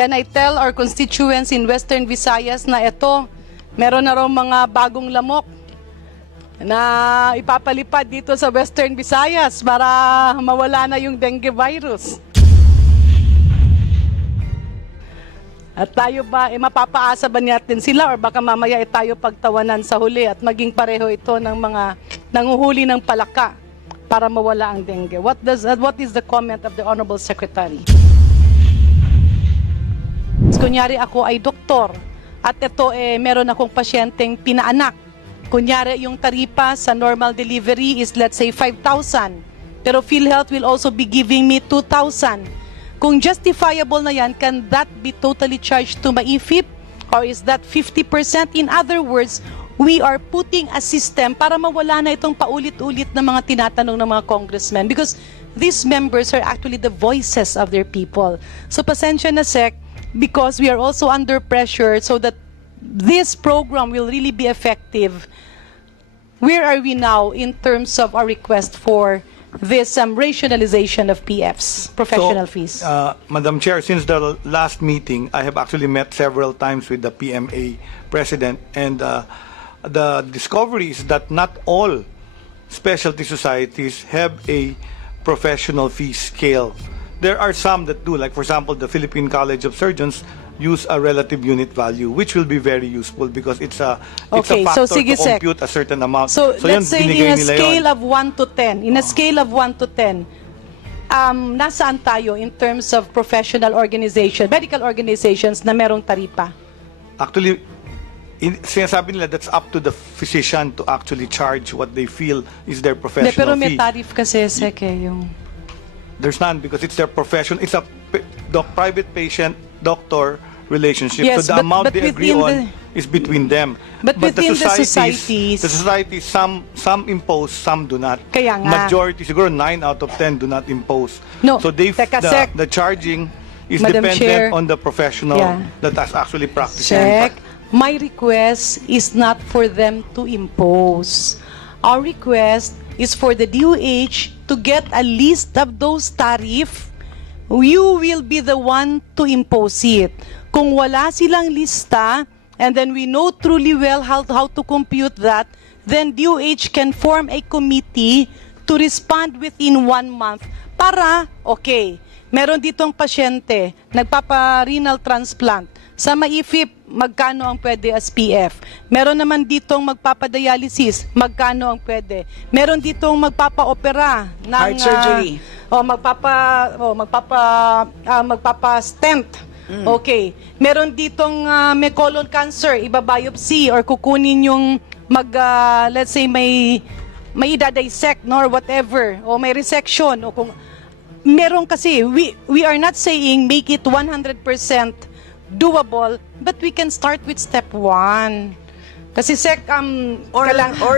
Can I tell our constituents in Western Visayas na ito, meron na raw mga bagong lamok na ipapalipad dito sa Western Visayas para mawala na yung dengue virus. At tayo ba, mapapaasa ba natin sila or baka mamaya tayo pagtawanan sa huli at maging pareho ito ng mga nanguhuli ng palaka para mawala ang dengue? What is the comment of the Honorable Secretary? Kunyari ako ay doktor at ito meron akong pasyenteng pinaanak. Kunyari yung taripa sa normal delivery is let's say 5,000. Pero PhilHealth will also be giving me 2,000. Kung justifiable na yan, can that be totally charged to MAIFIP? Or is that 50%? In other words, we are putting a system para mawala na itong paulit-ulit na mga tinatanong ng mga congressmen because these members are actually the voices of their people. So pasensya na Sec, because we are also under pressure so that this program will really be effective. Where are we now in terms of our request for this rationalization of PFs, professional fees? Madam Chair, since the last meeting, I have actually met several times with the PMA president, and the discovery is that not all specialty societies have a professional fee scale. There are some that do, like for example, the Philippine College of Surgeons use a relative unit value, which will be very useful because it's a factor to compute a certain amount. So let's say in a scale yun. of 1 to 10, of 1 to 10, nasaan tayo in terms of professional organization, medical organizations na merong taripa? Actually, sinasabi nila that's up to the physician to actually charge what they feel is their professional Pero may fee. tarif kasi, Sek, yung... There's none because it's their profession. It's a private patient-doctor relationship. Yes, so the amount but they agree on is between them. But within the societies, some impose, some do not. Kaya nga. Majority, siguro 9 out of 10 do not impose. No, so the charging is Madam dependent Chair, on the professional that has actually practicing. Check. My request is not for them to impose. Our request is for the DOH to get a list of those tariff. You will be the one to impose it. Kung wala silang lista, and then we know truly well how to compute that, then DOH can form a committee to respond within 1 month para, okay, meron ditong pasyente, nagpapa-renal transplant. Sa MAIFIP, magkano ang pwede as PF? Meron naman ditong magpapadialysis, magkano ang pwede? Meron ditong magpapa-opera ng heart surgery. magpapa-stent. Okay. Meron ditong may colon cancer, iba-biopsy or kukunin yung let's say may idadissect no, or whatever, o may resection o kung meron kasi we are not saying make it 100% doable, but we can start with step 1. Kasi Sec, or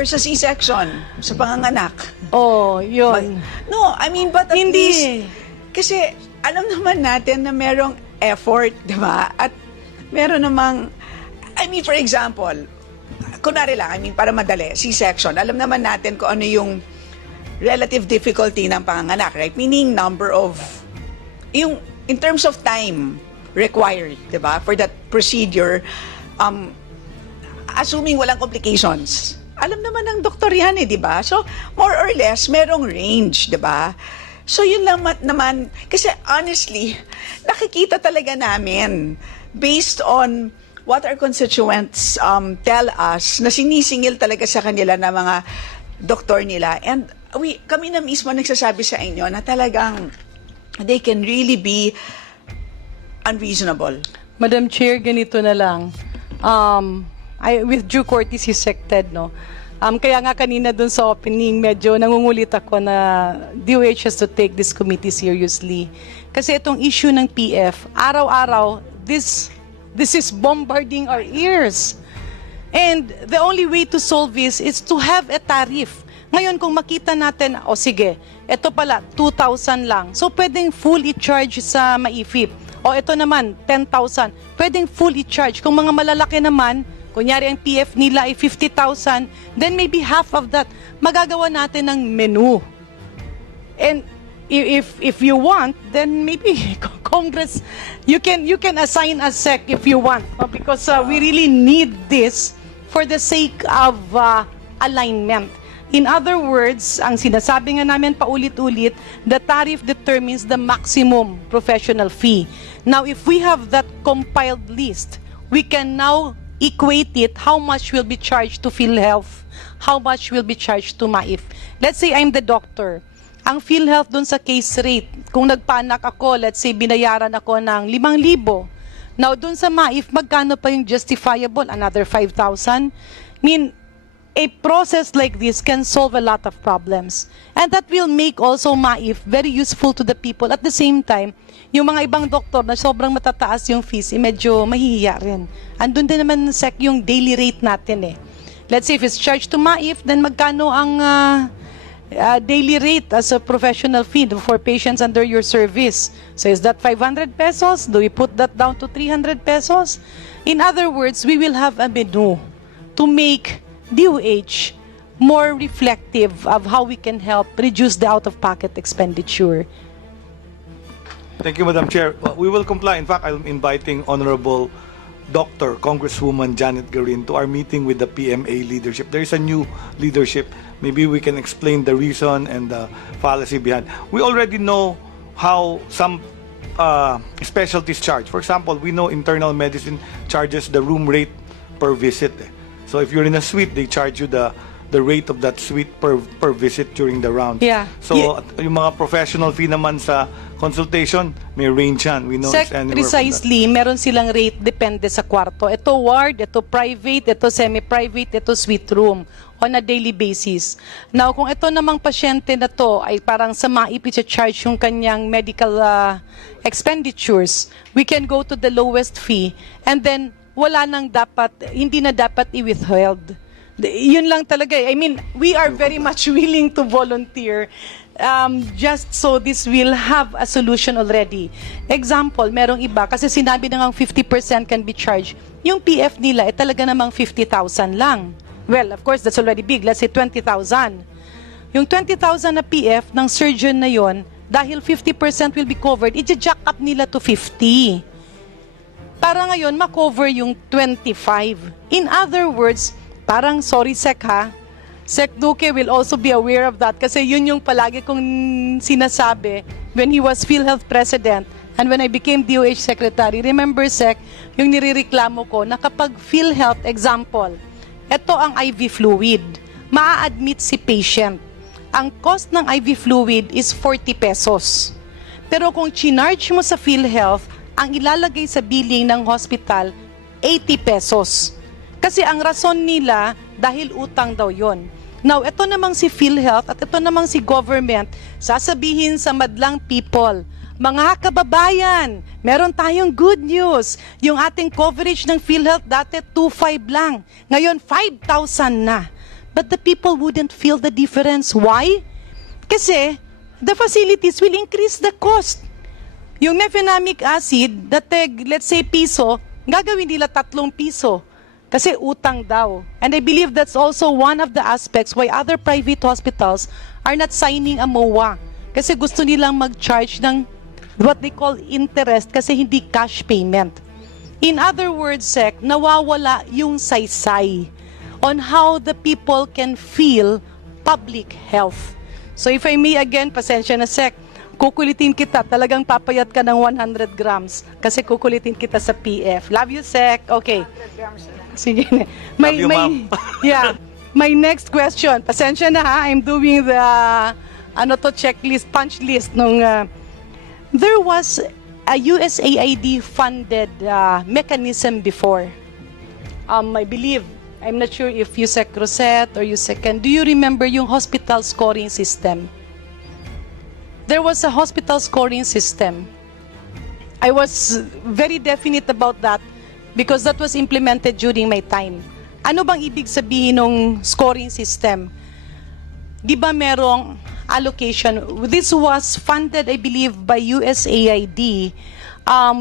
sa C-section, sa panganganak. Oh, yun. No, I mean, but at least, kasi alam naman natin na merong effort, di ba? At meron namang, I mean, for example, kunwari lang, I mean, para madali, C-section, alam naman natin kung ano yung relative difficulty ng panganganak, right? Meaning number of, yung, in terms of time required, di ba? For that procedure, assuming walang complications. Alam naman ng doktor yan di ba? So, more or less, merong range, di ba? So, yun lang naman, kasi honestly, nakikita talaga namin, based on what our constituents tell us, na sinisingil talaga sa kanila na mga doktor nila. And kami na mismo nagsasabi sa inyo na talagang they can really be unreasonable. Madam Chair, ganito na lang. With due courtesy, sected, no? Kaya nga kanina dun sa opening, medyo nangungulit ako na DOH has to take this committee seriously. Kasi itong issue ng PF, araw-araw, this is bombarding our ears. And the only way to solve this is to have a tariff. Ngayon, kung makita natin, sige, ito pala, 2,000 lang. So, pwedeng full i-charge sa MAIFIP. O ito naman, 10,000. Pwedeng full i-charge. Kung mga malalaki naman, kunyari ang PF nila ay 50,000, then maybe half of that, magagawa natin ng menu. And if you want, then maybe Congress, you can assign a SEC if you want, because we really need this for the sake of alignment. In other words, ang sinasabi nga namin paulit-ulit, the tariff determines the maximum professional fee. Now, if we have that compiled list, we can now equate it, how much will be charged to PhilHealth, how much will be charged to MAIF. Let's say I'm the doctor. Ang PhilHealth dun sa case rate, kung nagpanak ako, let's say binayaran ako ng 5,000. Now, dun sa MAIF, magkano pa yung justifiable? Another 5,000? I mean, a process like this can solve a lot of problems. And that will make also MAIF very useful to the people. At the same time, yung mga ibang doktor na sobrang matataas yung fees, medyo mahihiya rin. Andun din naman SEC yung daily rate natin eh. Let's say if it's charged to MAIF, then magkano ang daily rate as a professional fee for patients under your service? So is that 500 pesos? Do we put that down to 300 pesos? In other words, we will have a menu to make DOH more reflective of how we can help reduce the out-of-pocket expenditure. Thank you, Madam Chair. We will comply. In fact, I'm inviting Honorable Dr. Congresswoman Janet Garin to our meeting with the PMA leadership. There is a new leadership. Maybe we can explain the reason and the policy behind. We already know how some specialties charge. For example, we know internal medicine charges the room rate per visit. So if you're in a suite, they charge you the rate of that suite per visit during the round. Yeah. So yung mga professional fee naman sa consultation, may range yan. We know it's anywhere precisely, meron silang rate depende sa kwarto. Ito ward, ito private, ito semi-private, ito suite room on a daily basis. Now, kung ito namang pasyente na to ay parang sa MAIF i-charge yung kanyang medical expenditures, we can go to the lowest fee and then wala nang dapat, hindi na dapat i-withheld. Yun lang talaga. I mean, we are very much willing to volunteer just so this will have a solution already. Example, merong iba, kasi sinabi na nga 50% can be charged. Yung PF nila, talaga namang 50,000 lang. Well, of course, that's already big. Let's say 20,000. Yung 20,000 na PF ng surgeon na yon, dahil 50% will be covered, i-jack up nila to 50. Para ngayon, makover yung 25. In other words, parang, sorry Sec ha, Sec Duque will also be aware of that kasi yun yung palagi kong sinasabi when he was PhilHealth President and when I became DOH Secretary. Remember Sec, yung nirereklamo ko na kapag PhilHealth, example, ito ang IV fluid, maa-admit si patient. Ang cost ng IV fluid is 40 pesos. Pero kung chinarge mo sa PhilHealth, ang ilalagay sa billing ng hospital, 80 pesos. Kasi ang rason nila, dahil utang daw yon. Now, ito namang si PhilHealth at ito namang si government, sasabihin sa madlang people, mga kababayan, meron tayong good news. Yung ating coverage ng PhilHealth dati 2,500 lang. Ngayon, 5,000 na. But the people wouldn't feel the difference. Why? Kasi the facilities will increase the cost. Yung mefenamic acid, let's say piso, gagawin nila 3 piso. Kasi utang daw. And I believe that's also one of the aspects why other private hospitals are not signing a MOA. Kasi gusto nilang mag-charge ng what they call interest kasi hindi cash payment. In other words, Sec, nawawala yung saysay on how the people can feel public health. So if I may again, pasensya na Sec, kukulitin kita, talagang papayat ka ng 100 grams kasi kukulitin kita sa PF. Love you, Sec. Okay. Sige na. Love you, ma'am. Yeah. My next question. Pasensya na ha. I'm doing the checklist, punch list nung there was a USAID funded mechanism before. I believe, I'm not sure if USEC Rosette or USEC, do you remember yung hospital scoring system? There was a hospital scoring system. I was very definite about that because that was implemented during my time. Ano bang ibig sabihin ng scoring system? Di ba merong allocation? This was funded, I believe, by USAID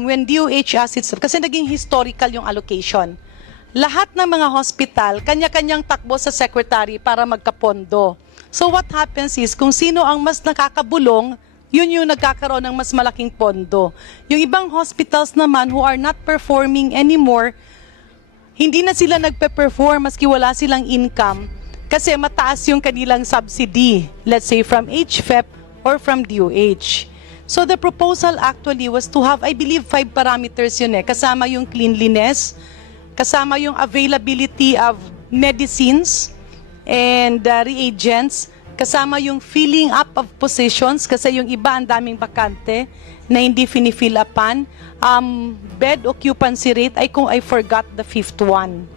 when DOH asked itself, kasi naging historical yung allocation. Lahat ng mga hospital, kanya-kanyang takbo sa secretary para magkapondo. So what happens is, kung sino ang mas nakakabulong, yun yung nagkakaroon ng mas malaking pondo. Yung ibang hospitals naman who are not performing anymore, hindi na sila nagpe-perform maski wala silang income kasi mataas yung kanilang subsidy, let's say from HFEP or from DOH. So the proposal actually was to have, I believe, 5 parameters yun kasama yung cleanliness, kasama yung availability of medicines and reagents, kasama yung filling up of positions kasi yung iba ang daming bakante na hindi fini-fill upan. Bed occupancy rate, I forgot the 5th one.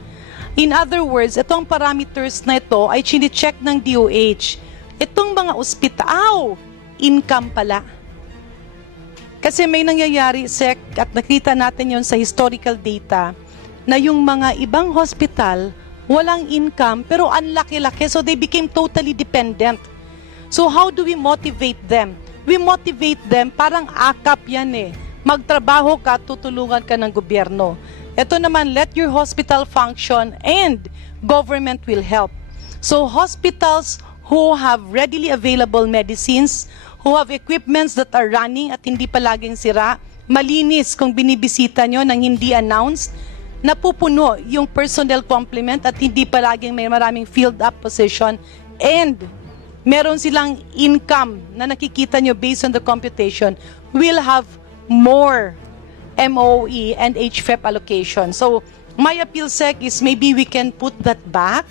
In other words, itong parameters na ito ay chine-check ng DOH. Itong mga ospital, income pala. Kasi may nangyayari, Sec, at nakita natin yon sa historical data, na yung mga ibang hospital, walang income, pero ang laki-laki, so they became totally dependent. So how do we motivate them? We motivate them, parang akap yan Magtrabaho ka, tutulungan ka ng gobyerno. Ito naman, let your hospital function and government will help. So hospitals who have readily available medicines, who have equipments that are running at hindi palaging sira, malinis kung binibisita nyo nang hindi announced, napupuno yung personnel complement at hindi palaging may maraming filled up position, and meron silang income na nakikita nyo based on the computation, will have more MOE and HFEP allocation. So, my appeal, Sec, is maybe we can put that back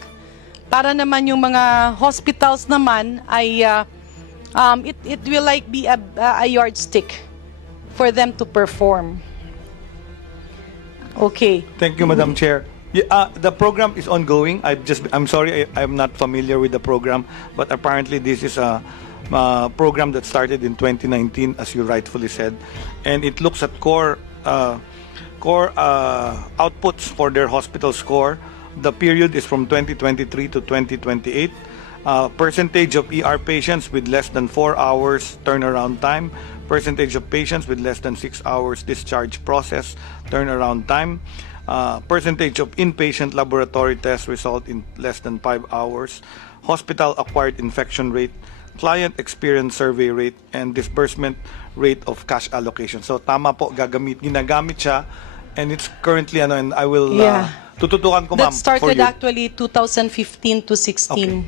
para naman yung mga hospitals naman ay it will like be a yardstick for them to perform. Okay. Thank you, Madam Chair. Yeah, the program is ongoing. I'm sorry, I'm not familiar with the program, but apparently this is a program that started in 2019, as you rightfully said, and it looks at core outputs for their hospital score. The period is from 2023 to 2028. Percentage of ER patients with less than 4 hours turnaround time, percentage of patients with less than 6 hours discharge process turnaround time, percentage of inpatient laboratory test result in less than 5 hours, hospital acquired infection rate, client experience survey rate, and disbursement rate of cash allocation. So tama po, ginagamit siya, and it's currently and I will tututukan ko, ma'am, that started for you. actually 2015 to 16. Okay.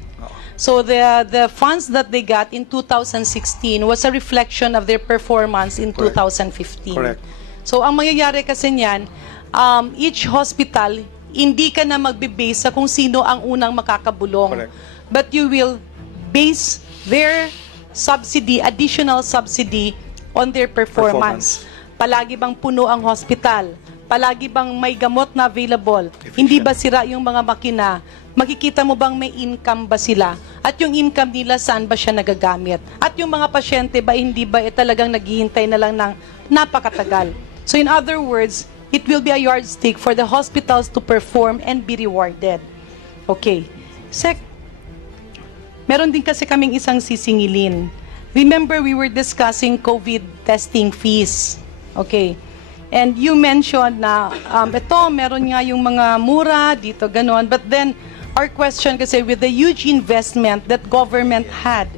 So the funds that they got in 2016 was a reflection of their performance in Correct. 2015. Correct. So ang mangyayari kasi niyan, each hospital, hindi ka na magbe-base sa kung sino ang unang makakabulong. Correct. But you will base their subsidy, additional subsidy, on their performance. Palagi bang puno ang hospital? Palagi bang may gamot na available? Hindi ba sira yung mga makina? Makikita mo bang may income ba sila? At yung income nila, saan ba siya nagagamit? At yung mga pasyente ba, hindi ba talagang naghihintay na lang ng napakatagal? So in other words, it will be a yardstick for the hospitals to perform and be rewarded. Okay. Sec, meron din kasi kaming isang sisingilin. Remember, we were discussing COVID testing fees. Okay. And you mentioned na ito, meron nga yung mga mura dito, ganon. But then, our question kasi, with the huge investment that government had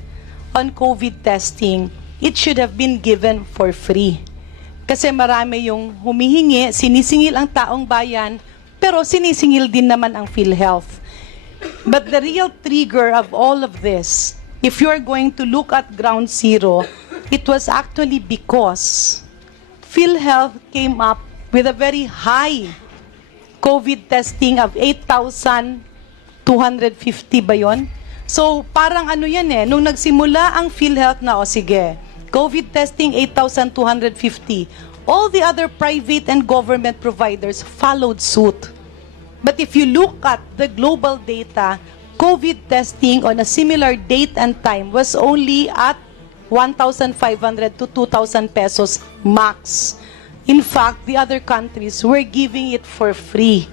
on COVID testing, it should have been given for free. Kasi marami yung humihingi, sinisingil ang taong bayan, pero sinisingil din naman ang PhilHealth. But the real trigger of all of this, if you're going to look at ground zero, it was actually because PhilHealth came up with a very high COVID testing of 8,250 ba yun? So, parang ano yan nung nagsimula ang PhilHealth na, sige, COVID testing 8,250. All the other private and government providers followed suit. But if you look at the global data, COVID testing on a similar date and time was only at 1,500 to 2,000 pesos max. In fact, the other countries were giving it for free.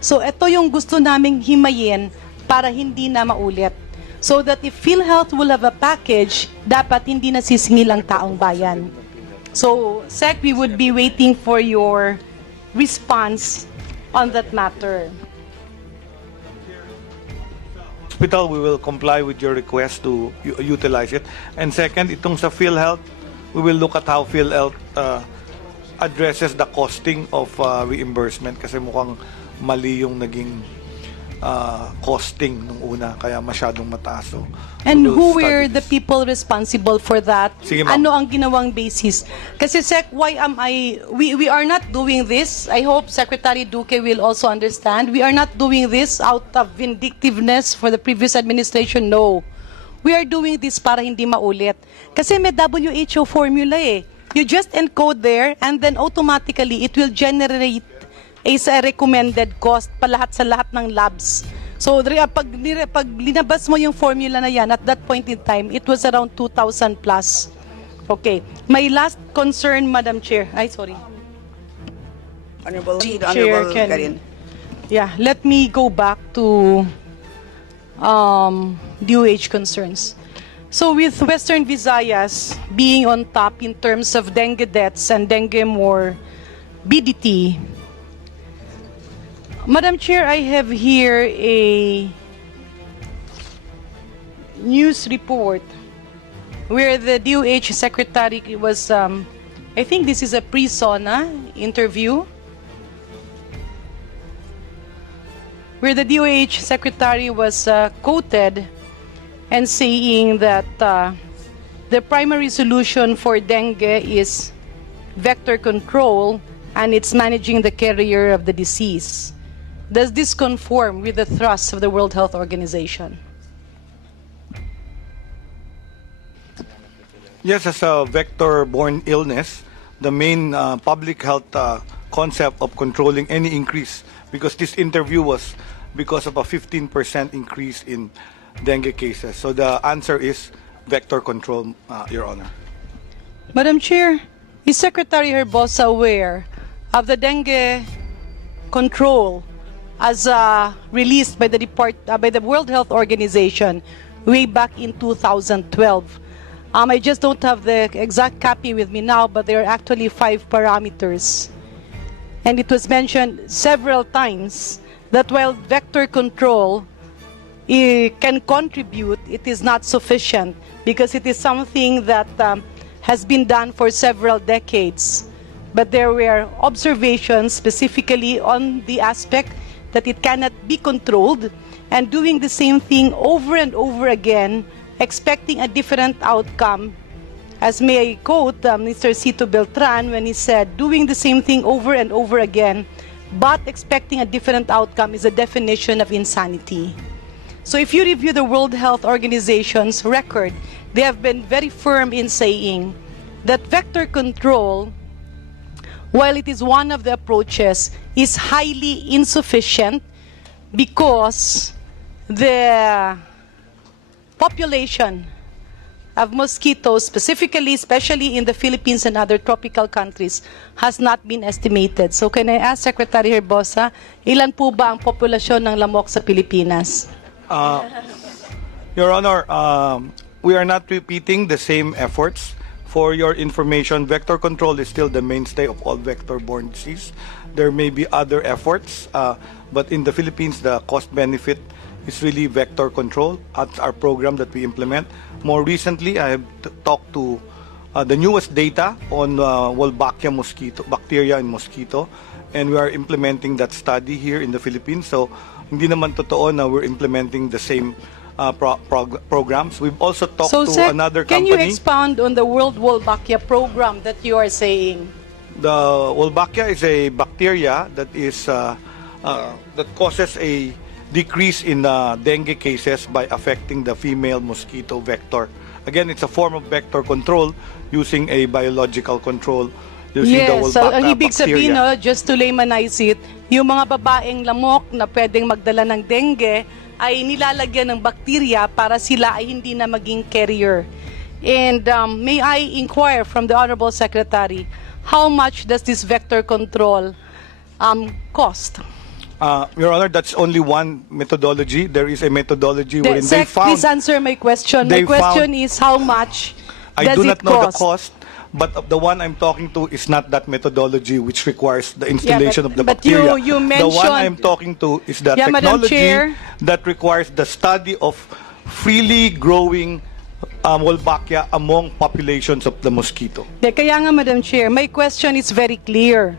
So ito yung gusto naming himayin para hindi na maulit. So that if PhilHealth will have a package, dapat hindi nasisingil ang taong bayan. So, Sec, we would be waiting for your response on that matter. hospital, we will comply with your request to utilize it. And second, itong sa PhilHealth, we will look at how PhilHealth addresses the costing of reimbursement kasi mukhang mali yung naging costing nung una, kaya masyadong mataas. So, And we will who study were the this. people responsible for that? Sige, ma'am. Ano ang ginawang basis? Kasi Sec, why am we are not doing this. I hope Secretary Duque will also understand. We are not doing this out of vindictiveness for the previous administration. No. We are doing this para hindi maulit. Kasi may WHO formula eh. You just encode there and then automatically it will generate a recommended cost palahat sa lahat ng labs. So, pag linabas mo yung formula na yan, at that point in time, it was around 2,000 plus. Okay. My last concern, Madam Chair. Ay, sorry. Honorable Chair, Garin. Yeah, let me go back to DOH concerns. So with Western Visayas being on top in terms of dengue deaths and dengue morbidity, Madam Chair, I have here a news report where the DOH secretary was, I think this is a pre-SONA interview, where the DOH secretary was quoted and saying that the primary solution for dengue is vector control and it's managing the carrier of the disease. Does this conform with the thrust of the World Health Organization? Yes, as a vector-borne illness, the main public health concept of controlling any increase, because this interview was because of a 15% increase in dengue cases. So the answer is vector control, Your Honor. Madam Chair, is Secretary Herbosa aware of the dengue control as released by the World Health Organization way back in 2012? I just don't have the exact copy with me now, but there are actually 5 parameters. And it was mentioned several times that while vector control can contribute, it is not sufficient because it is something that has been done for several decades. But there were observations specifically on the aspect that it cannot be controlled, and doing the same thing over and over again, expecting a different outcome. As may I quote Mr. Cito Beltran when he said, doing the same thing over and over again, but expecting a different outcome is a definition of insanity. So if you review the World Health Organization's record, they have been very firm in saying that vector control, while it is one of the approaches, is highly insufficient because the population of mosquitoes, specifically, especially in the Philippines and other tropical countries, has not been estimated. So can I ask Secretary Herbosa, ilan po ba ang populasyon ng lamok sa Pilipinas? Your Honor, we are not repeating the same efforts. For your information, vector control is still the mainstay of all vector-borne disease. There may be other efforts, but in the Philippines, the cost-benefit is really vector control. That's our program that we implement. More recently, I have talked to the newest data on Wolbachia mosquito, bacteria in mosquito, and we are implementing that study here in the Philippines. So, hindi naman totoo na we're implementing the same programs. We've also talked to Sec, another can company. you expound on the World Wolbachia program that you are saying? The Wolbachia is a bacteria that is that causes a decrease in dengue cases by affecting the female mosquito vector. Again, it's a form of vector control using a biological control using the Yes, so Wolbachia ang ibig sabihin, bacteria. just to laymanize it, yung mga babaeng lamok na pwedeng magdala ng dengue ay nilalagyan ng bakterya para sila ay hindi na maging carrier. And may I inquire from the Honorable Secretary, how much does this vector control cost? Your Honor, that's only one methodology. There is a methodology wherein they Sec, found... please answer my question. My they question found- is how much I does do it not know the cost? cost, but the one I'm talking to is not that methodology which requires the installation of the but bacteria. you The one mentioned- I'm talking to is the Yeah, Madam technology Chair. that requires the study of freely growing Wolbachia among populations of the mosquito. Kaya nga, Madam Chair, my question is very clear.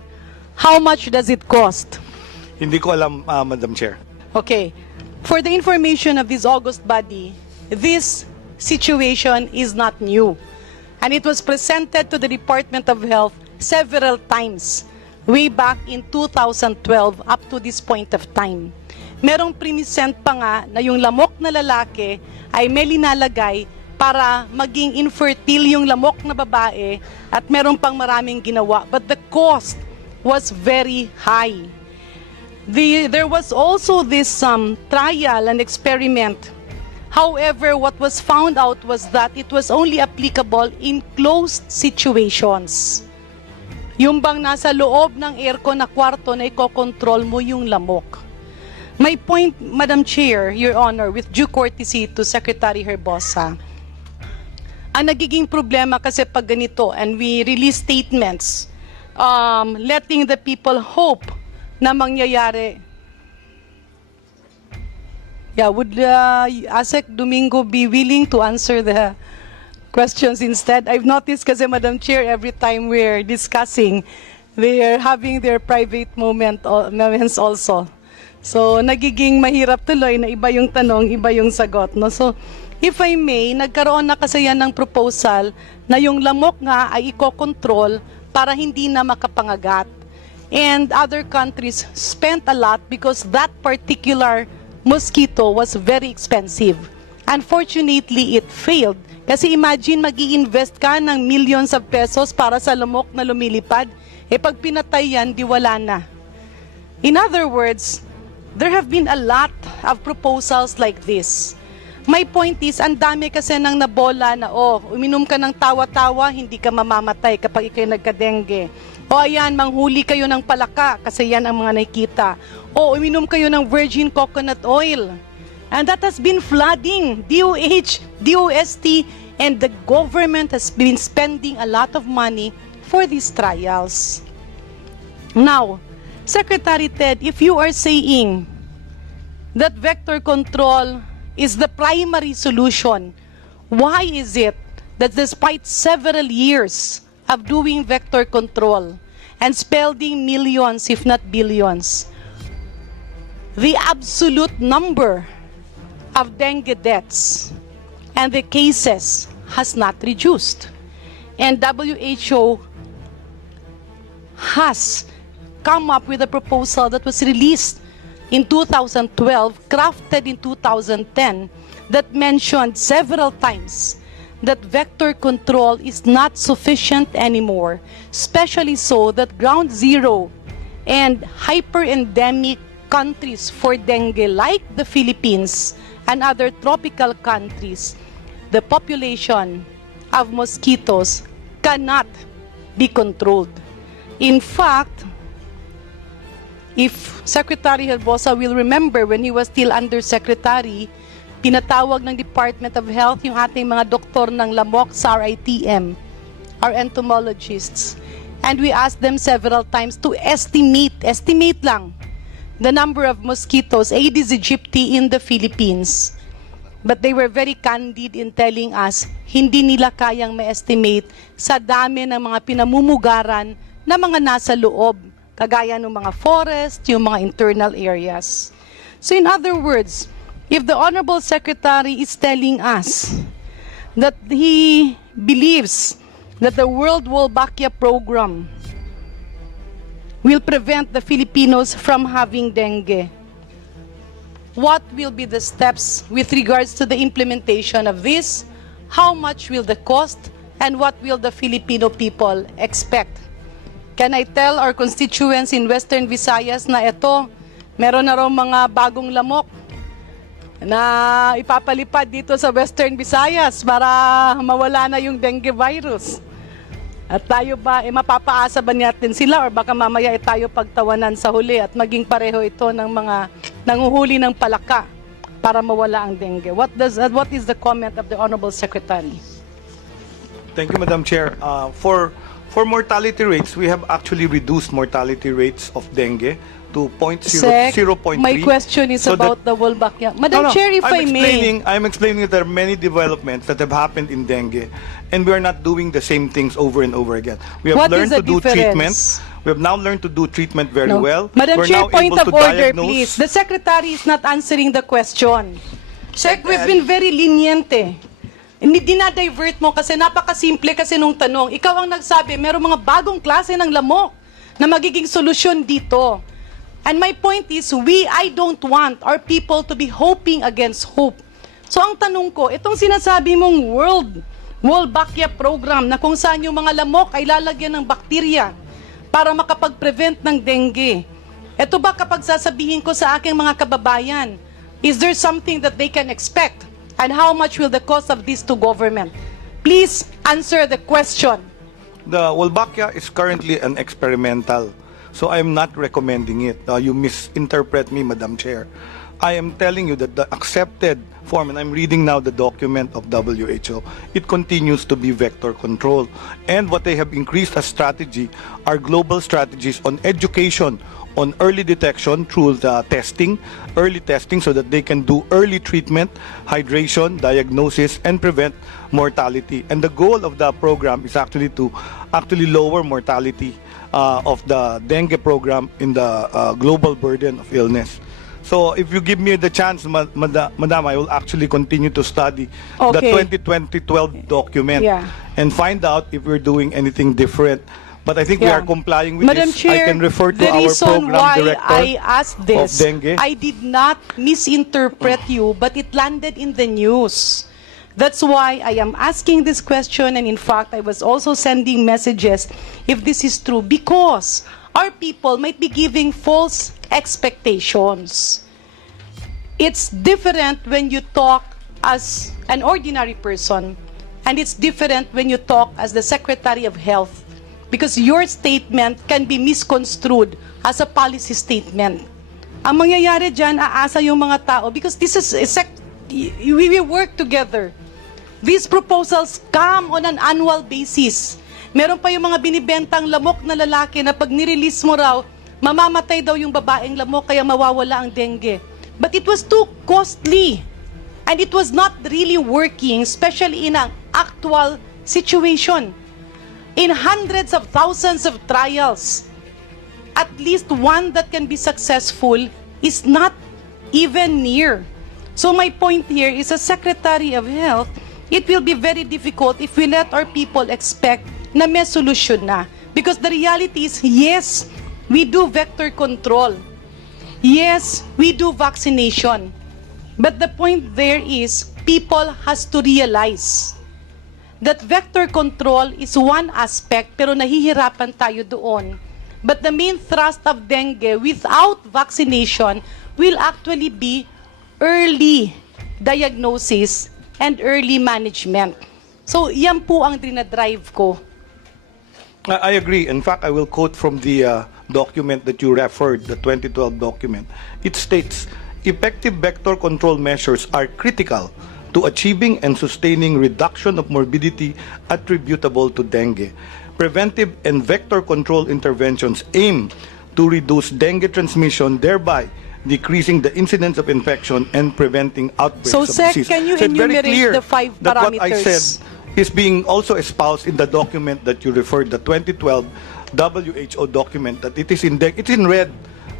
How much does it cost? Hindi ko alam, Madam Chair. Okay. For the information of this August body, this situation is not new. And it was presented to the Department of Health several times, way back in 2012 up to this point of time. Merong prinisent pa nga na yung lamok na lalaki ay may linalagay para maging infertile yung lamok na babae at meron pang maraming ginawa. But the cost was very high. There was also this trial and experiment. However, what was found out was that it was only applicable in closed situations. Yung bang nasa loob ng aircon na kwarto na ikokontrol mo yung lamok. My point, Madam Chair, Your Honor, with due courtesy to Secretary Herbosa, ang nagiging problema kasi pag ganito and we release statements letting the people hope na mangyayari. Yeah, would ASEC Domingo be willing to answer the questions instead? I've noticed kasi, Madam Chair, every time we're discussing, they are having their private moments also. So, nagiging mahirap tuloy na iba yung tanong, iba yung sagot. No? So, if I may, nagkaroon na kasi yan ng proposal na yung lamok nga ay iko-control para hindi na makapangagat. And other countries spent a lot because that particular mosquito was very expensive. Unfortunately, it failed. Kasi imagine, mag-i-invest ka ng millions of pesos para sa lamok na lumilipad. Eh pag pinatay yan, di wala na. In other words, there have been a lot of proposals like this. My point is, ang dami kasi nang nabola na, uminom ka ng tawa-tawa, hindi ka mamamatay kapag ikay nagka-dengue. O ayan, manghuli kayo ng palaka kasi yan ang mga nakikita. O uminom kayo ng virgin coconut oil. And that has been flooding DOH, DOST, and the government has been spending a lot of money for these trials. Now, Secretary Ted, if you are saying that vector control is the primary solution, why is it that despite several years of doing vector control and spending millions, if not billions, the absolute number of dengue deaths and the cases has not reduced? And WHO has come up with a proposal that was released in 2012, crafted in 2010, that mentioned several times that vector control is not sufficient anymore, especially so that ground zero and hyper-endemic countries for dengue like the Philippines and other tropical countries, the population of mosquitoes cannot be controlled. In fact, if Secretary Herbosa will remember, when he was still Undersecretary, pinatawag ng Department of Health yung ating mga doktor ng lamok sa RITM, our entomologists, and we asked them several times to estimate lang, the number of mosquitoes, Aedes aegypti, in the Philippines. But they were very candid in telling us, hindi nila kayang ma-estimate sa dami ng mga pinamumugaran na mga nasa loob, kagaya ng mga forest, yung mga internal areas. So in other words, if the Honorable Secretary is telling us that he believes that the World Wolbachia Program will prevent the Filipinos from having dengue, what will be the steps with regards to the implementation of this? How much will the cost? And what will the Filipino people expect? Can I tell our constituents in Western Visayas na ito, meron na raw mga bagong lamok na ipapalipad dito sa Western Visayas para mawala na yung dengue virus? At tayo ba, mapapaasa ba natin sila or baka mamaya tayo pagtawanan sa huli at maging pareho ito ng mga nanguhuli ng palaka para mawala ang dengue? What is the comment of the Honorable Secretary? Thank you, Madam Chair. For mortality rates, we have actually reduced mortality rates of dengue to Sec, 0.3. my question is so about the Wolbachia. Madam Chair, if I may. I'm explaining that there are many developments that have happened in dengue, and we are not doing the same things over and over again. We have What learned is to the do treatment. difference? We have now learned to do treatment very No. well. Madam We're Chair, now point able of to order, diagnose. please. The Secretary is not answering the question. Sec, we've been very lenient eh. Hindi dinadivert mo kasi napakasimple kasi nung tanong. Ikaw ang nagsabi, merong mga bagong klase ng lamok na magiging solusyon dito. And my point is, I don't want our people to be hoping against hope. So ang tanong ko, itong sinasabi mong Wolbachia program na kung saan yung mga lamok ay lalagyan ng bakterya para makapag-prevent ng dengue. Ito ba kapag sasabihin ko sa aking mga kababayan, is there something that they can expect? And how much will the cost of this to government? Please answer the question. The Wolbachia is currently an experimental, so I am not recommending it. You misinterpret me, Madam Chair. I am telling you that the accepted form, and I'm reading now the document of WHO, it continues to be vector control. And what they have increased as strategy are global strategies on education, on early detection through the early testing so that they can do early treatment, hydration, diagnosis, and prevent mortality. And the goal of the program is actually to lower mortality of the dengue program in the global burden of illness. So if you give me the chance, Madam, I will actually continue to study the 2012 document and find out if we're doing anything different. But I think we are complying with Madam this. Chair, I can refer to the our reason program why director I asked this, of dengue. I did not misinterpret you, but it landed in the news. That's why I am asking this question, and in fact, I was also sending messages if this is true, because our people might be giving false expectations. It's different when you talk as an ordinary person, and it's different when you talk as the Secretary of Health, because your statement can be misconstrued as a policy statement. Ang mangyayari dyan, aasa yung mga tao, because this is we will work together. These proposals come on an annual basis. Meron pa yung mga binibentang lamok na lalaki na pag nirelease mo raw, mamamatay daw yung babaeng lamok kaya mawawala ang dengue. But it was too costly. And it was not really working, especially in an actual situation. In hundreds of thousands of trials, at least one that can be successful is not even near. So my point here is, as Secretary of Health, it will be very difficult if we let our people expect na may solusyon na. Because the reality is, yes, we do vector control. Yes, we do vaccination. But the point there is, people has to realize that vector control is one aspect, pero nahihirapan tayo doon. But the main thrust of dengue without vaccination will actually be early diagnosis and early management. So, yan po ang dinadrive ko. I agree. In fact, I will quote from the document that you referred, the 2012 document. It states, effective vector control measures are critical to achieving and sustaining reduction of morbidity attributable to dengue. Preventive and vector control interventions aim to reduce dengue transmission, thereby decreasing the incidence of infection and preventing outbreaks So, of Sec, disease. can you So it's very enumerate clear the 5 that what I parameters? said is being also espoused in the document that you referred, the 2012 WHO document, that it is in red,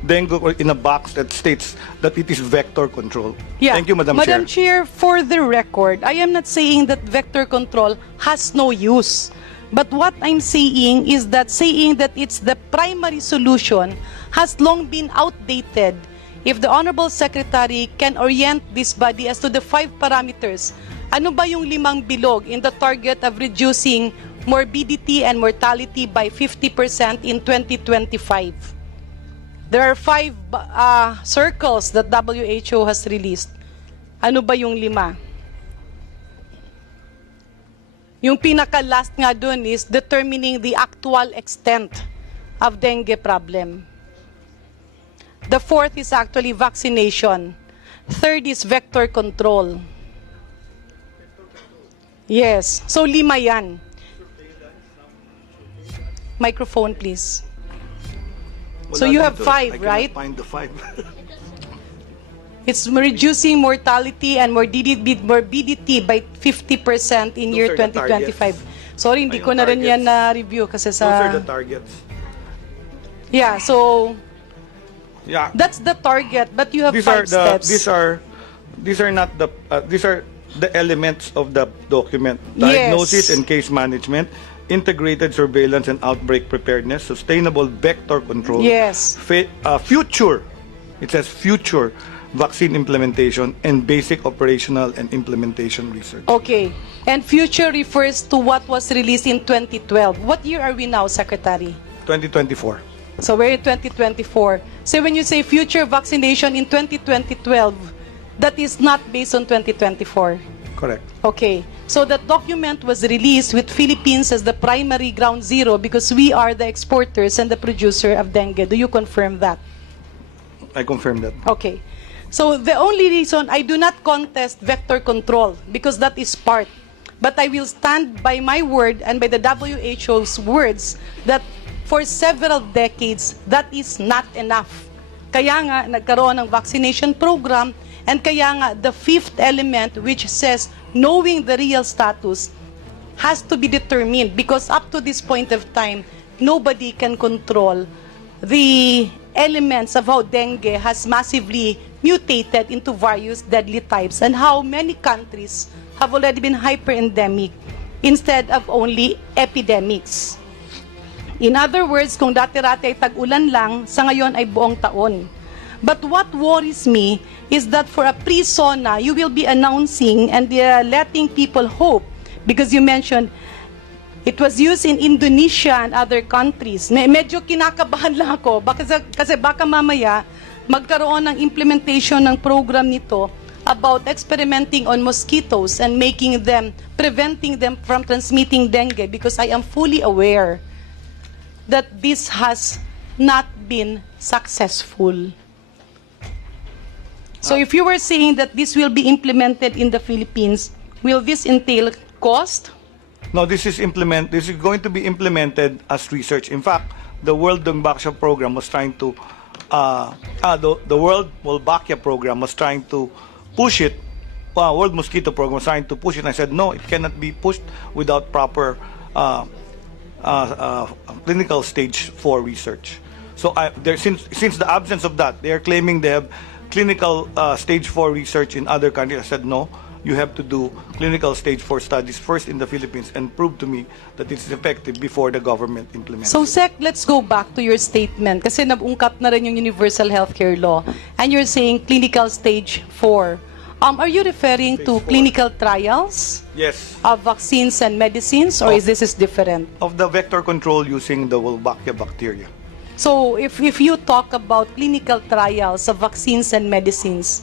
dengue in a box that states that it is vector control. Yeah. Thank you, Madam Madam Chair. Chair, for the record, I am not saying that vector control has no use. But what I'm saying is that saying that it's the primary solution has long been outdated. If the Honorable Secretary can orient this body as to the 5 parameters, ano ba yung 5 bilog in the target of reducing morbidity and mortality by 50% in 2025? There are 5 circles that WHO has released. Ano ba yung 5? Yung pinaka-last nga dun is determining the actual extent of dengue problem. The 4th is actually vaccination. 3rd is vector control. Yes. So 5 yan. Microphone, please. So Wala you have dito. 5, I cannot right? find the 5. It's reducing mortality and morbidity by 50% in Those year are the 2025. Sorry, hindi Ayun, ko na rin yan targets. na-review kasi Those are sa... the targets. Yeah, so Yeah. that's the target, but you have These 5 steps. These are not the these are the elements of the document: Yes. diagnosis and case management, integrated surveillance and outbreak preparedness, sustainable vector control, Yes. future. It says future vaccine implementation and basic operational and implementation research. Okay. And future refers to what was released in 2012. What year are we now, Secretary? 2024. So we're in 2024. So when you say future vaccination in 2012, that is not based on 2024. Correct. Okay. So that document was released with Philippines as the primary ground zero because we are the exporters and the producer of dengue. Do you confirm that? I confirm that. Okay. So the only reason I do not contest vector control because that is part. But I will stand by my word and by the WHO's words that for several decades, that is not enough. Kaya nga, nagkaroon ng vaccination program and kaya nga, the fifth element which says knowing the real status has to be determined because up to this point of time, nobody can control the elements of how dengue has massively mutated into various deadly types and how many countries have already been hyper-endemic instead of only epidemics. In other words, kung dati-rati ay tag-ulan lang, sa ngayon ay buong taon. But what worries me is that for a pre-SONA, you will be announcing and letting people hope because you mentioned it was used in Indonesia and other countries. Medyo kinakabahan lang ako kasi baka mamaya magkaroon ng implementation ng program nito about experimenting on mosquitoes and preventing them from transmitting dengue because I am fully aware that this has not been successful. So if you were saying that this will be implemented in the Philippines, will this entail cost? No, this is going to be implemented as research. In fact, the World Dengue program was trying to the World Wolbachia program was trying to push it. World Mosquito program was trying to push it. And I said no, it cannot be pushed without proper clinical stage 4 research. So since the absence of that, they are claiming they have clinical stage 4 research in other countries. I said no, you have to do clinical stage 4 studies first in the Philippines and prove to me that it's effective before the government implements So it. Sec, let's go back to your statement kasi nabungkat na rin yung universal healthcare law and you're saying clinical stage 4. Are you referring to Phase 4. clinical trials Yes, of vaccines and medicines or is this different? of the vector control using the Wolbachia bacteria. So if you talk about clinical trials of vaccines and medicines,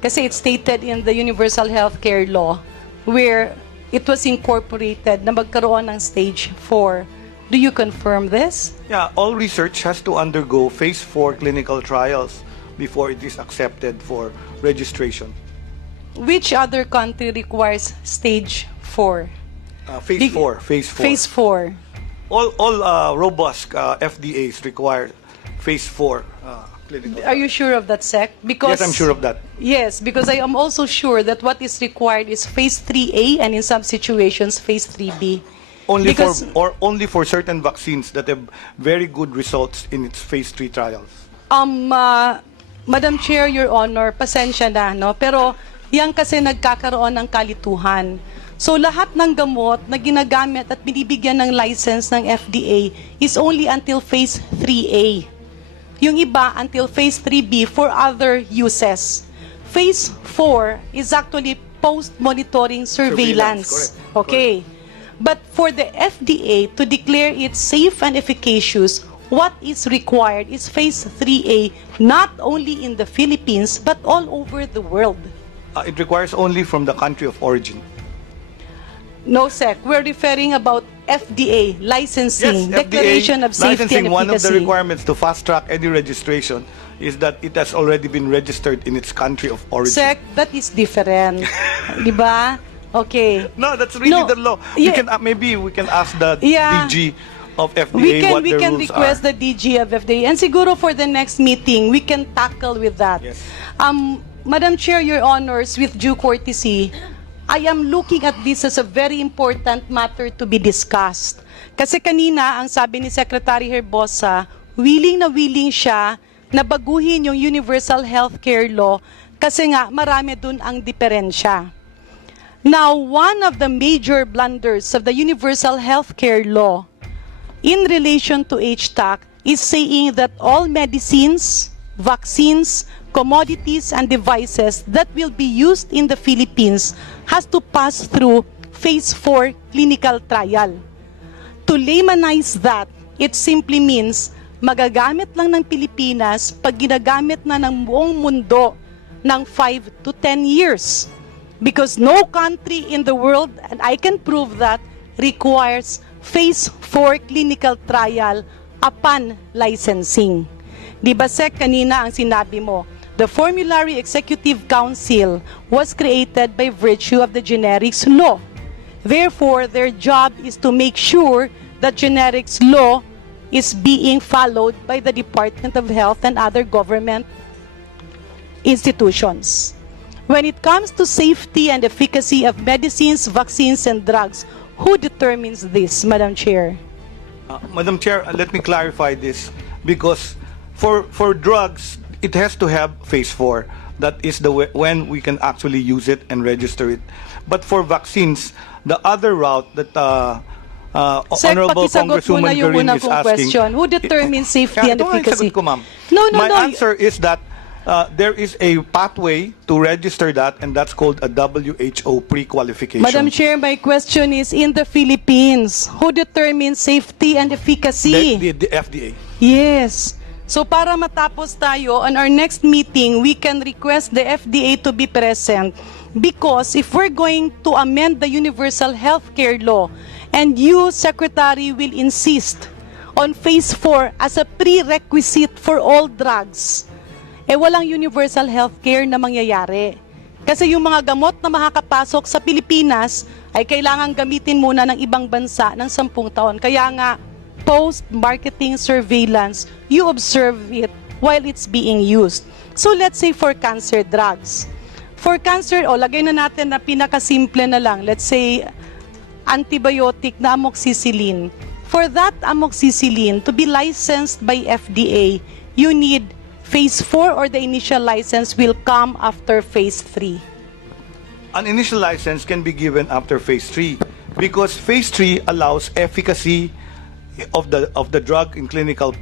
kasi it's stated in the universal healthcare law where it was incorporated na magkaroon ng stage 4. Do you confirm this? Yeah, all research has to undergo phase 4 clinical trials before it is accepted for registration. Which other country requires stage 4? Phase 4. Phase 4. All robust FDAs require phase 4 clinical. Are you sure of that, Sec? Because Yes, I'm sure of that. Yes, because I am also sure that what is required is phase 3A and in some situations phase 3B. Only for certain vaccines that have very good results in its phase 3 trials. Madam Chair, Your Honor, pasensya na, no? Pero yan kasi nagkakaroon ng kalituhan. So lahat ng gamot na ginagamit at binibigyan ng license ng FDA is only until phase 3A. Yung iba until phase 3B for other uses. Phase 4 is actually post-monitoring surveillance. Correct. Okay. But for the FDA to declare it safe and efficacious, what is required is phase 3A, not only in the Philippines, but all over the world. It requires only from the country of origin. No, Sec. We're referring about FDA licensing, Yes, declaration FDA of safety licensing, and one of the efficacy. requirements to fast-track any registration is that it has already been registered in its country of origin. Sec, that is different. Di ba? Okay. No, that's really No, the law. yeah. Maybe we can ask the Yeah. DG of FDA what we the can rules request are. the DG of FDA. And siguro for the next meeting, we can tackle with that. Yes. Madam Chair, Your Honors, with due courtesy, I am looking at this as a very important matter to be discussed. Kasi kanina, ang sabi ni Secretary Herbosa, willing na willing siya na baguhin yung Universal Healthcare Law kasi nga marami dun ang diferensya. Now, one of the major blunders of the Universal Healthcare Law in relation to HTAC is saying that all medicines, vaccines, commodities, and devices that will be used in the Philippines has to pass through Phase 4 clinical trial. To laymanize that, it simply means magagamit lang ng Pilipinas pag ginagamit na ng buong mundo ng 5 to 10 years. Because no country in the world, and I can prove that, requires Phase 4 clinical trial upon licensing. Di ba, Sec, kanina ang sinabi mo, the Formulary Executive Council was created by virtue of the generics law. Therefore, their job is to make sure that generics law is being followed by the Department of Health and other government institutions. When it comes to safety and efficacy of medicines, vaccines, and drugs, who determines this, Madam Chair? Madam Chair, let me clarify this because for drugs, it has to have Phase 4. That is the way, when we can actually use it and register it. But for vaccines, the other route that Sec, Honorable pakisagot mo na Congresswoman yung GARIN una is kong asking. question. Who determines safety and Ito nga yung efficacy? sagot ko, ma'am. No. My answer is that there is a pathway to register that, and that's called a WHO pre-qualification. Madam Chair, my question is, in the Philippines, who determines safety and efficacy? The FDA. Yes. So para matapos tayo, on our next meeting, we can request the FDA to be present because if we're going to amend the Universal Healthcare Law and you, Secretary, will insist on Phase 4 as a prerequisite for all drugs, walang universal healthcare na mangyayari. Kasi yung mga gamot na makakapasok sa Pilipinas ay kailangan gamitin muna ng ibang bansa ng 10 taon. Kaya nga, post-marketing surveillance, you observe it while it's being used. So let's say for cancer drugs. For cancer, lagay na natin na pinakasimple na lang. Let's say, antibiotic na amoxicillin. For that amoxicillin to be licensed by FDA, you need Phase 4 or the initial license will come after Phase 3? An initial license can be given after Phase 3 because Phase 3 allows efficacy of the drug in clinical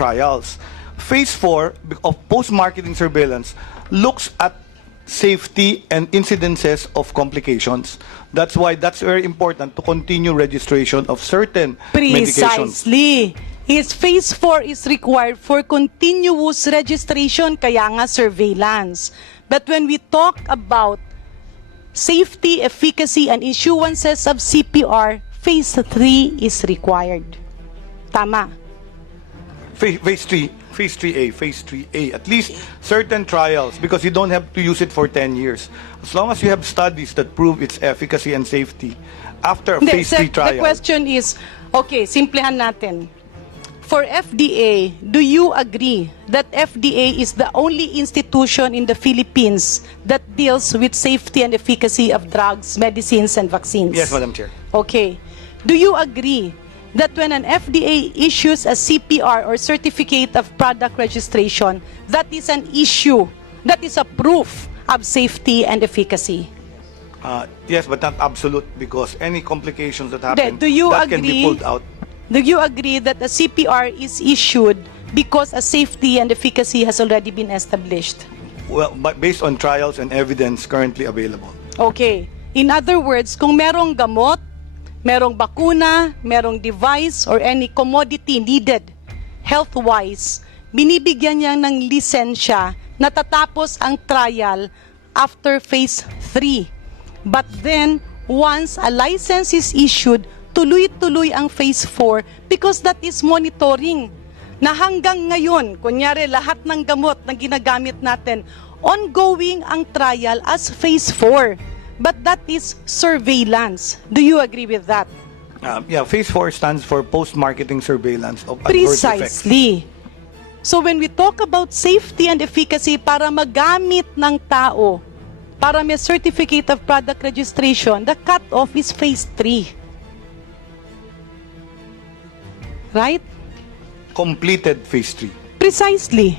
trials. Phase 4 of post-marketing surveillance looks at safety and incidences of complications. That's why that's very important to continue registration of certain medications. Precisely. Phase 4 is required for continuous registration, kaya nga surveillance. But when we talk about safety, efficacy, and issuances of CPR, Phase 3 is required. Tama. Phase 3A, at least certain trials, because you don't have to use it for 10 years. As long as you have studies that prove its efficacy and safety after a Phase 3 trial. The question is, okay, simplehan natin. For FDA, do you agree that FDA is the only institution in the Philippines that deals with safety and efficacy of drugs, medicines, and vaccines? Yes, Madam Chair. Okay. Do you agree that when an FDA issues a CPR or Certificate of Product Registration, that is an issue, that is a proof of safety and efficacy? Yes, but not absolute because any complications that happen, Do you that can be agree? pulled out. Do you agree that a CPR is issued because a safety and efficacy has already been established? Well, but based on trials and evidence currently available. Okay. In other words, kung merong gamot, merong bakuna, merong device, or any commodity needed health-wise, binibigyan niya ng lisensya na tatapos ang trial after Phase 3. But then, once a license is issued, tuloy-tuloy ang Phase 4 because that is monitoring. Na hanggang ngayon, kunyari lahat ng gamot na ginagamit natin, ongoing ang trial as Phase 4. But that is surveillance. Do you agree with that? Phase 4 stands for post-marketing surveillance of adverse effects. Precisely. So when we talk about safety and efficacy para magamit ng tao, para may certificate of product registration, the cut-off is phase 3. Right? Completed phase 3. Precisely.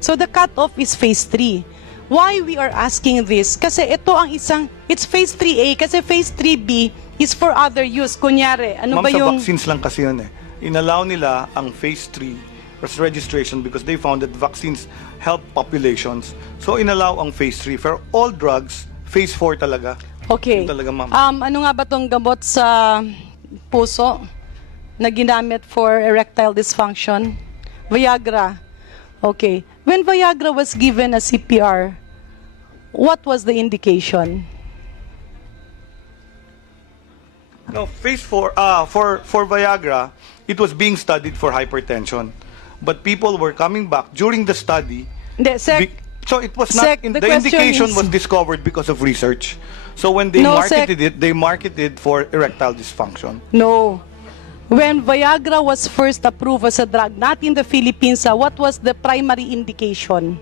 So the cut-off is phase 3. Why we are asking this? Kasi ito ang it's phase 3A, kasi phase 3B is for other use. Kunyari, ano Ma'am, ba sa yung... vaccines lang kasi yun eh. Inallow nila ang phase 3 registration because they found that vaccines help populations. So inallow ang phase 3. For all drugs, phase 4 talaga. Okay. Yun talaga, ma'am. Ano nga ba tong gamot sa puso na ginamit for erectile dysfunction? Viagra. Okay. When Viagra was given a CPR, what was the indication? No, phase 4, for Viagra, it was being studied for hypertension. But people were coming back during the study. Hindi, So it was not, the the indication question is- was discovered because of research. So when they No, marketed it, they marketed for erectile dysfunction. No. When Viagra was first approved as a drug, not in the Philippines, what was the primary indication?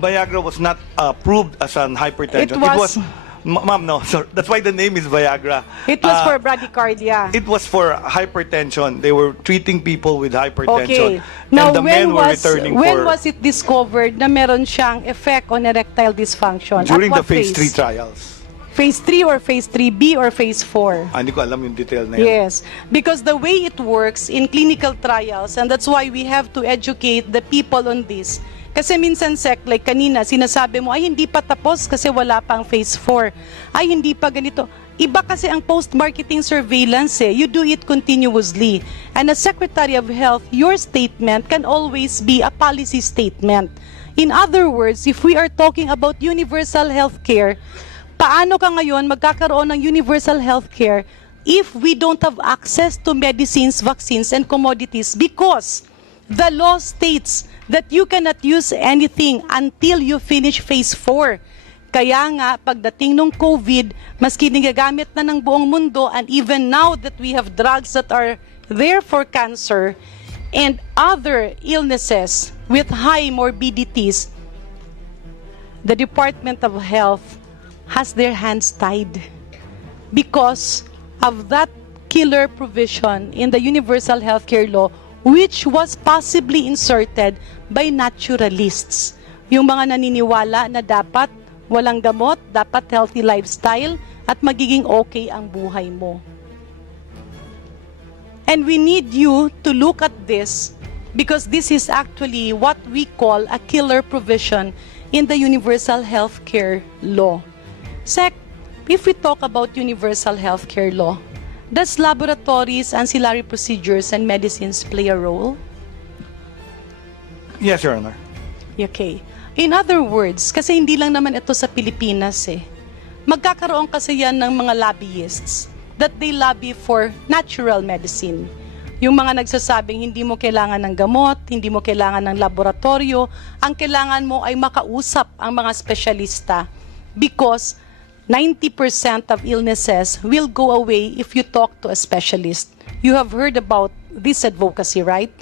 Viagra was not approved as an hypertension. It was- Ma'am, no, sorry. That's why the name is Viagra. It was for bradycardia. It was for hypertension. They were treating people with Okay. hypertension. Now, and the men were returning when for was it discovered na meron siyang effect on erectile dysfunction? during At the what phase 3 trials. Phase 3 or phase 3B or phase 4? Hindi ko alam yung detail na yun. Yes, because the way it works in clinical trials, and that's why we have to educate the people on this. Kasi minsan, Sec, like kanina, sinasabi mo, ay hindi pa tapos kasi wala pang phase 4. Ay hindi pa ganito. Iba kasi ang post-marketing surveillance eh. You do it continuously. And as Secretary of Health, your statement can always be a policy statement. In other words, if we are talking about universal health care, paano ka ngayon magkakaroon ng universal health care if we don't have access to medicines, vaccines, and commodities? Because the law states that you cannot use anything until you finish phase 4. Kaya nga, pagdating ng COVID, maski nagagamit na ng buong mundo, and even now that we have drugs that are there for cancer and other illnesses with high morbidities, the Department of Health has their hands tied because of that killer provision in the Universal Healthcare Law, which was possibly inserted by naturalists. Yung mga naniniwala na dapat walang gamot, dapat healthy lifestyle, at magiging okay ang buhay mo. And we need you to look at this because this is actually what we call a killer provision in the Universal Healthcare Law. Sec, if we talk about Universal Healthcare Law, does laboratories, ancillary procedures, and medicines play a role? Yes, Your Honor. Okay. In other words, kasi hindi lang naman ito sa Pilipinas eh. Magkakaroon kasi yan ng mga lobbyists that they lobby for natural medicine. Yung mga nagsasabing hindi mo kailangan ng gamot, hindi mo kailangan ng laboratorio, ang kailangan mo ay makausap ang mga espesyalista because 90% of illnesses will go away if you talk to a specialist. You have heard about this advocacy, right?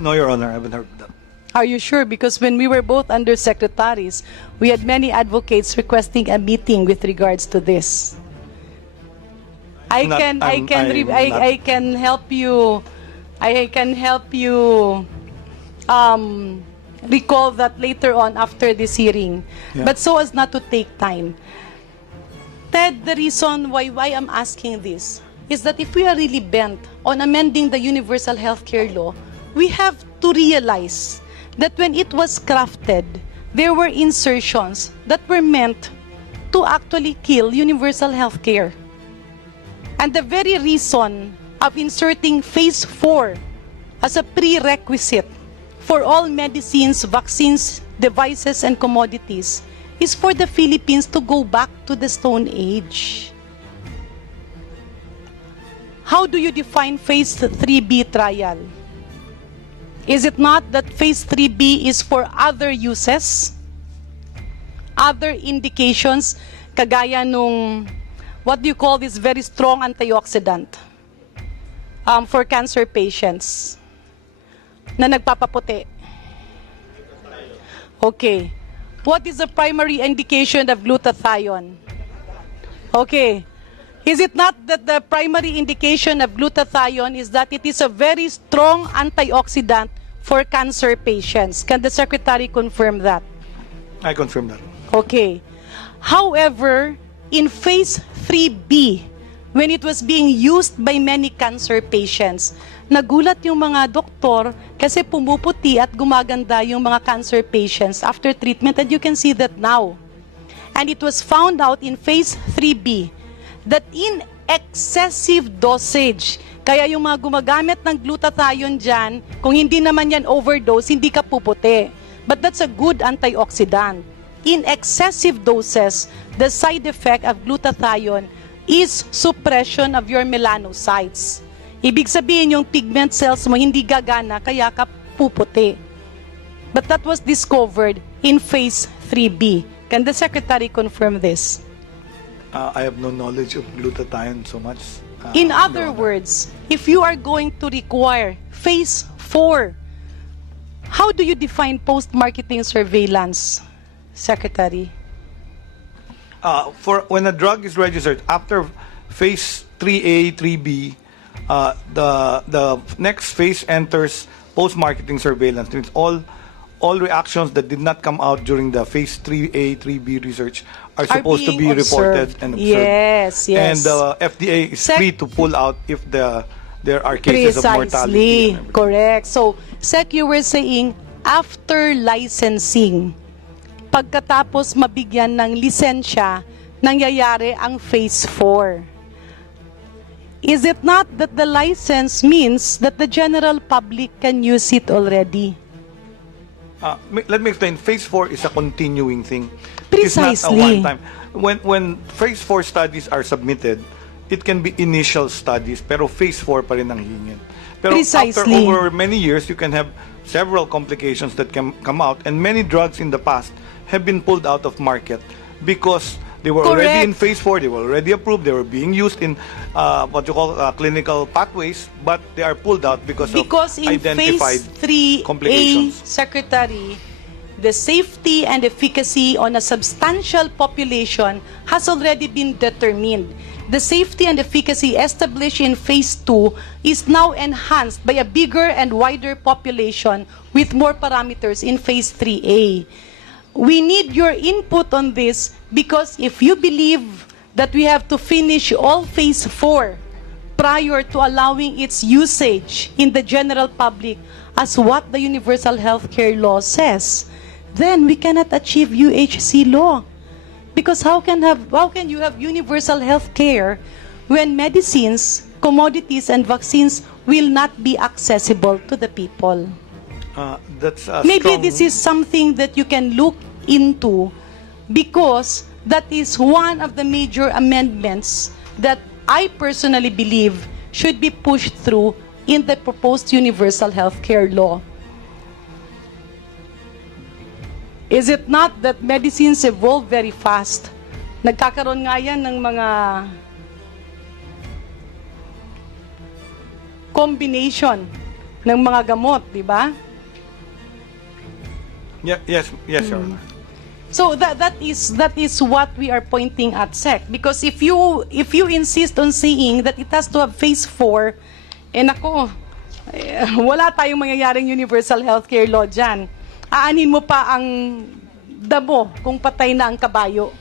No, Your Honor, I haven't heard that. Are you sure? Because when we were both undersecretaries, we had many advocates requesting a meeting with regards to this. I can help you recall that later on after this hearing. Yeah. But so as not to take time. Ted, the reason why I'm asking this is that if we are really bent on amending the Universal Healthcare Law, we have to realize that when it was crafted, there were insertions that were meant to actually kill universal healthcare. And the very reason of inserting phase 4 as a prerequisite for all medicines, vaccines, devices, and commodities is for the Philippines to go back to the Stone Age. How do you define phase 3B trial? Is it not that phase 3B is for other uses? Other indications, kagaya nung what do you call this very strong antioxidant for cancer patients na nagpapaputi? Okay. What is the primary indication of glutathione? Okay. Is it not that the primary indication of glutathione is that it is a very strong antioxidant for cancer patients? Can the Secretary confirm that? I confirm that. Okay. However, in phase 3B, when it was being used by many cancer patients, nagulat yung mga doktor kasi pumuputi at gumaganda yung mga cancer patients after treatment, and you can see that now. And it was found out in phase 3B that in excessive dosage, kaya yung mga gumagamit ng glutathione dyan, kung hindi naman yan overdose, hindi ka puputi. But that's a good antioxidant. In excessive doses, the side effect of glutathione is suppression of your melanocytes. Ibig sabihin yung pigment cells mo hindi gagana, kaya ka puputi. But that was discovered in phase 3B. Can the Secretary confirm this? I have no knowledge of glutathione so much. In other Your Honor. words, if you are going to require phase 4, how do you define post-marketing surveillance, Secretary? For when a drug is registered after phase 3A, 3B, the next phase enters post-marketing surveillance. It's all reactions that did not come out during the phase 3A, 3B research are supposed to be being reported observed. and observed. Yes, yes. And the FDA is free to pull out if there are cases of mortality. Precisely. and everything. Correct. So, Sec, you were saying, after licensing, pagkatapos mabigyan ng lisensya, nangyayari ang phase 4. Is it not that the license means that the general public can use it already? Let me explain. Phase 4 is a continuing thing. It is not a Precisely. one-time. When phase 4 studies are submitted, it can be initial studies, pero phase 4 pa rin ang hingin. Pero after Precisely. over many years, you can have several complications that can come out, and many drugs in the past have been pulled out of market because they were already in Correct. phase 4, they were already approved, they were being used in what you call clinical pathways, but they are pulled out because In identified phase 3A, complications. Secretary, the safety and efficacy on a substantial population has already been determined. The safety and efficacy established in phase 2 is now enhanced by a bigger and wider population with more parameters in phase 3A. We need your input on this because if you believe that we have to finish all phase 4 prior to allowing its usage in the general public as what the Universal Healthcare Law says, then we cannot achieve UHC law. Because how can you have universal health care when medicines, commodities, and vaccines will not be accessible to the people? That's a Maybe strong- this is something that you can look into because that is one of the major amendments that I personally believe should be pushed through in the proposed universal health care law. Is it not that medicines evolve very fast? Nagkakaroon nga yan ng mga combination ng mga gamot, di ba? Yes, Your Honor. So that is what we are pointing at, Sec. Because if you insist on saying that it has to have phase 4, wala tayong mangyayaring universal healthcare law dyan. Aanin mo pa ang damo kung patay na ang kabayo.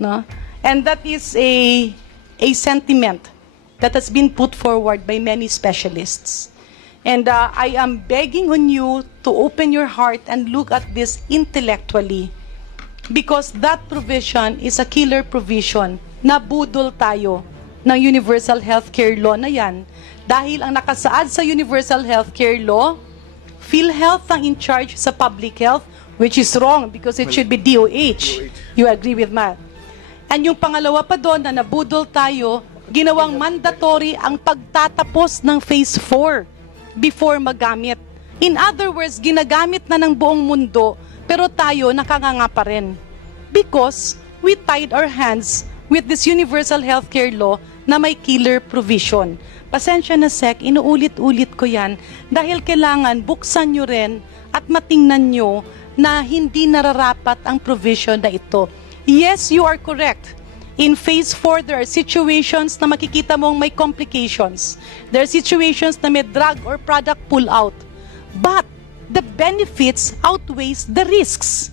No? And that is a sentiment that has been put forward by many specialists. And I am begging on you to open your heart and look at this intellectually because that provision is a killer provision. Nabudol tayo ng universal healthcare law na yan dahil ang nakasaad sa universal healthcare law, PhilHealth ang in charge sa public health, which is wrong because it should be DOH. You agree with Matt? And yung pangalawa pa doon na nabudol tayo, ginawang mandatory ang pagtatapos ng phase 4 before magamit. In other words, ginagamit na ng buong mundo, pero tayo nakanganga pa rin. Because we tied our hands with this universal healthcare law na may killer provision. Pasensya na Sec, inuulit-ulit ko yan dahil kailangan buksan nyo rin at matingnan nyo na hindi nararapat ang provision na ito. Yes, you are correct. In phase 4, there are situations na makikita mong may complications. There are situations na may drug or product pull out. But the benefits outweighs the risks.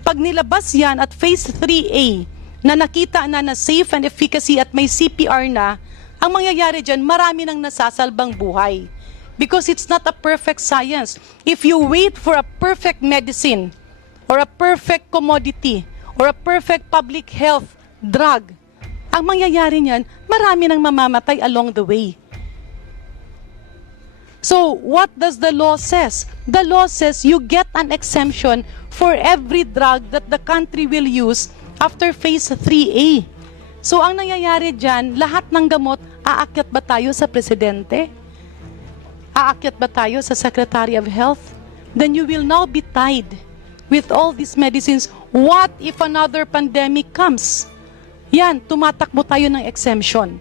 Pag nilabas yan at phase 3A, na nakita na safe and efficacy at may CPR na, ang mangyayari dyan, marami nang nasasalbang buhay. Because it's not a perfect science. If you wait for a perfect medicine, or a perfect commodity, or a perfect public health drug, ang mangyayari niyan, marami nang mamamatay along the way. So, what does the law says? The law says you get an exemption for every drug that the country will use after phase 3A. So, ang nangyayari dyan, lahat ng gamot, aakyat ba tayo sa Presidente? Aakyat ba tayo sa Secretary of Health? Then you will now be tied with all these medicines. What if another pandemic comes? Yan, tumatakbo tayo ng exemption.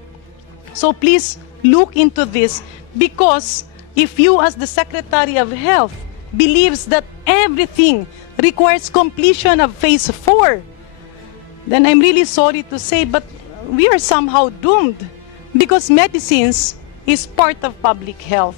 So please look into this because if you as the Secretary of Health believes that everything requires completion of phase 4, then I'm really sorry to say, but we are somehow doomed because medicines is part of public health.